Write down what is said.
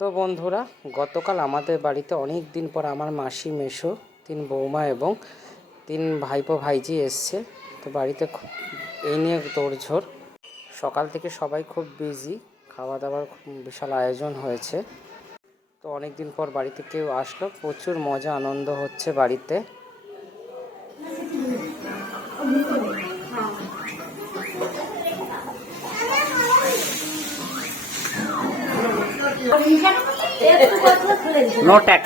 তো বন্ধুরা, গতকাল আমাদের বাড়িতে অনেক দিন পর আমার মাসি, মেসো, 3 বৌমা এবং 3 ভাইপো ভাইজি এসছে। তো বাড়িতে এই নিয়ে তোড়ঝোড়। সকাল থেকে সবাই খুব বিজি, খাওয়া দাওয়ার বিশাল আয়োজন হয়েছে। তো অনেক দিন পর বাড়িতে কেউ আসলো, প্রচুর মজা আনন্দ হচ্ছে বাড়িতে। No tax.